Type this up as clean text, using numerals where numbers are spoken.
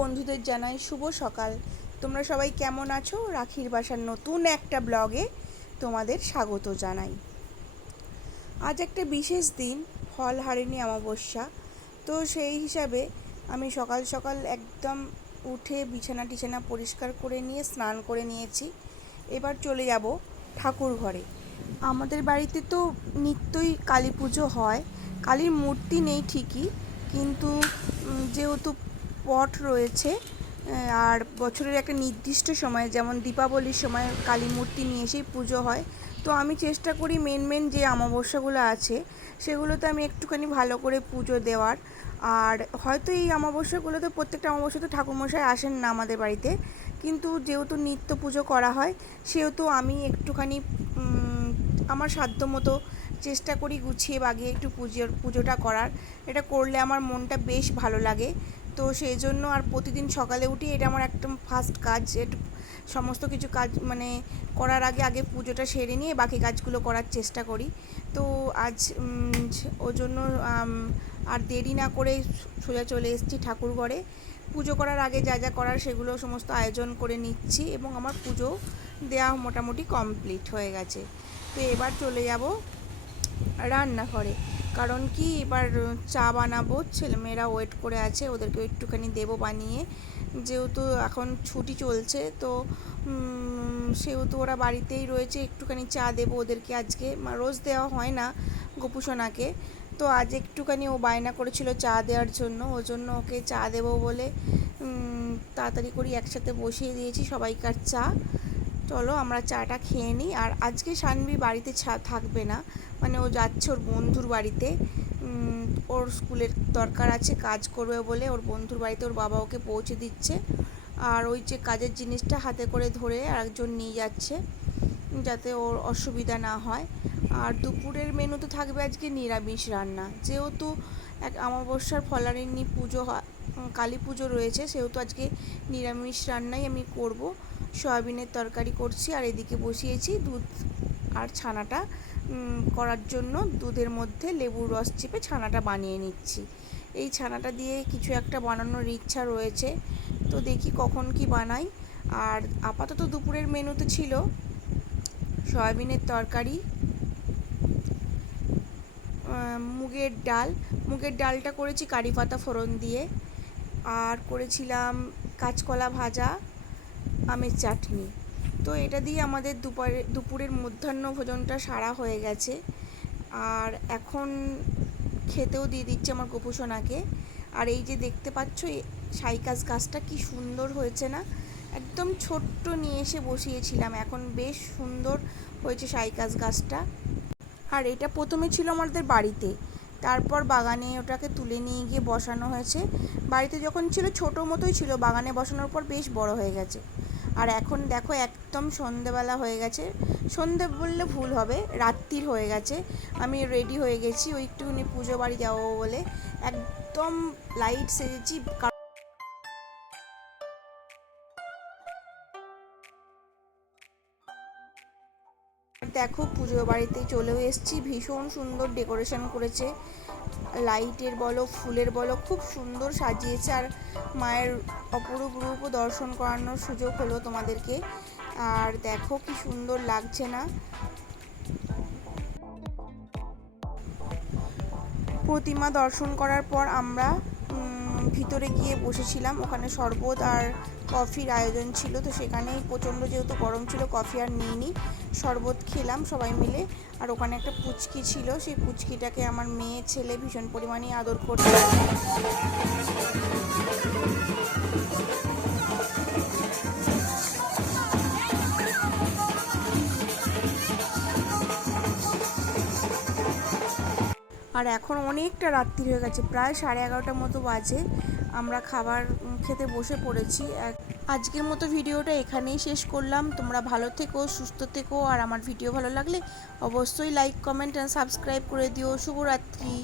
বন্ধুদের জানাই শুভ সকাল। তোমরা সবাই কেমন আছো? রাখির বাসার নতুন একটা ব্লগে তোমাদের স্বাগত জানাই। আজ একটা বিশেষ দিন, ফলহারিণী অমাবস্যা। তো সেই হিসাবে আমি সকাল সকাল একদম উঠে বিছানা টিছানা পরিষ্কার করে নিয়ে স্নান করে নিয়েছি। এবার চলে যাব ঠাকুর ঘরে। আমাদের বাড়িতে তো নিত্যই কালী পুজো হয়। কালীর মূর্তি নেই ঠিকই, কিন্তু যেহেতু পট রয়েছে আর বছরের একটা নির্দিষ্ট সময়, যেমন দীপাবলির সময় কালী মূর্তি নিয়ে এসেই পুজো হয়। তো আমি চেষ্টা করি মেন যে অমাবস্যাগুলো আছে সেগুলোতে আমি একটুখানি ভালো করে পুজো দেওয়ার। আর হয়তো এই অমাবস্যাগুলোতে প্রত্যেকটা অমাবস্যাতে ঠাকুরমশাই আসেন না আমাদের বাড়িতে, কিন্তু যেহেতু নিত্য পুজো করা হয় সেহেতু আমি একটুখানি আমার সাধ্য মতো চেষ্টা করি গুছিয়ে বাগিয়ে একটু পুজোটা করার। এটা করলে আমার মনটা বেশ ভালো লাগে। তো সেই জন্য আর প্রতিদিন সকালে উঠি এটা আমার একদম ফার্স্ট কাজ। সমস্ত কিছু কাজ মানে করার আগে পুজোটা সেরে নিয়ে বাকি কাজগুলো করার চেষ্টা করি। তো আজ ওই জন্য আর দেরি না করে সোজা চলে এসেছি ঠাকুর ঘরে। পুজো করার আগে যা যা করার সেগুলো সমস্ত আয়োজন করে নিচ্ছি এবং আমার পুজো দেওয়া মোটামুটি কমপ্লিট হয়ে গেছে। তো এবার চলে যাব রান্নাঘরে, কারণ কি এবার চা বানাবো। ছেলেমেয়েরা ওয়েট করে আছে, ওদেরকে একটুখানি দেবো বানিয়ে। যেহেতু এখন ছুটি চলছে তো সেহেতু ওরা বাড়িতেই রয়েছে, একটুখানি চা দেবো ওদেরকে। আজকে রোজ দেওয়া হয় না গোপুসোনাকে, তো আজ একটুখানি ও বায়না করেছিল চা দেওয়ার জন্য, ওই জন্য ওকে চা দেবো বলে তাড়াতাড়ি করে একসাথে বসিয়ে দিয়েছি সবাইকার চা। চলো আমরা চাটা খেয়ে নিই। আর আজকে সানভি বাড়িতে থাকবে না, মানে ও যাচ্ছে ওর বন্ধুর বাড়িতে। ওর স্কুলের দরকার আছে, কাজ করবে বলে ওর বন্ধুর বাড়িতে ওর বাবা ওকে পৌঁছে দিচ্ছে। আর ওই যে কাজের জিনিসটা হাতে করে ধরে আরেকজন নিয়ে যাচ্ছে যাতে ওর অসুবিধা না হয়। আর দুপুরের মেনুতে থাকবে আজকে নিরামিষ রান্না। যেহেতু এক অমাবস্যার ফলহারিণী পুজো হয়, কালী পুজো রয়েছে, সেহেতু আজকে নিরামিষ রান্নাই আমি করব। সয়াবিনের তরকারি করছি আর এদিকে বসিয়েছি দুধ আর ছানাটা করার জন্য। দুধের মধ্যে লেবুর রস চেপে ছানাটা বানিয়ে নিচ্ছি। এই ছানাটা দিয়ে কিছু একটা বানানোর ইচ্ছা রয়েছে, তো দেখি কখন কি বানাই। আর আপাতত দুপুরের মেনুতে ছিল সয়াবিনের তরকারি, মুগের ডালটা করেছি কারি পাতা ফোড়ন দিয়ে, আর করেছিলাম কাঁচকলা ভাজা, আমের চাটনি। তো এটা দিয়ে আমাদের দুপুরের মধ্যাহ্ন ভোজনটা সারা হয়ে গেছে। আর এখন খেতেও দিয়ে দিচ্ছে আমার গোপুসোনাকে। আর এই যে দেখতে পাচ্ছ সাইকাস গাছটা কি সুন্দর হয়েছে না? একদম ছোট্ট নিয়ে এসে বসিয়েছিলাম, এখন বেশ সুন্দর হয়েছে সাইকাস গাছটা। আর এটা প্রথমে ছিল আমাদের বাড়িতে, তারপর বাগানে ওটাকে তুলে নিয়ে গিয়ে বসানো হয়েছে। বাড়িতে যখন ছিল ছোটো মতোই ছিল, বাগানে বসানোর পর বেশ বড় হয়ে গেছে। আর এখন দেখো একদম সন্ধেবেলা হয়ে গেছে, সন্ধে বললে ভুল হবে, রাত্রির হয়ে গেছে। আমি রেডি হয়ে গেছি ওই একটুখানি পুজো বাড়ি যাবো বলে। একদম লাইট সেজেছি। দেখো পুজো বাড়িতেই চলেও এসেছি, ভীষণ সুন্দর ডেকোরেশন করেছে, লাইটের বলো ফুলের বলো খুব সুন্দর সাজিয়েছে। আর মায়ের অপরূপ রূপও দর্শন করানোর সুযোগ হলো তোমাদেরকে। আর দেখো কি সুন্দর লাগছে না? প্রতিমা দর্শন করার পর আমরা ভিতরে গিয়ে বসেছিলাম। ওখানে শরবত আর কফির আয়োজন ছিল, তো সেখানেই প্রচণ্ড যেহেতু গরম ছিল কফি আর নিইনি, শরবত খেলাম সবাই মিলে। আর ওখানে একটা পুচকি ছিল, সেই পুচকিটাকে আমার মেয়ে ছেলে ভীষণ পরিমাণে আদর করতে। আর এখন অনেকটা রাত্রি হয়ে গেছে, প্রায় 11:30টার মতো বাজে। আমরা খাবার খেতে বসে পড়েছি। আজকের মতো ভিডিওটা এখানেই শেষ করলাম। তোমরা ভালো থেকো, সুস্থ থেকো। আর আমার ভিডিও ভালো লাগলে অবশ্যই লাইক, কমেন্ট আর সাবস্ক্রাইব করে দিও। শুভরাত্রি।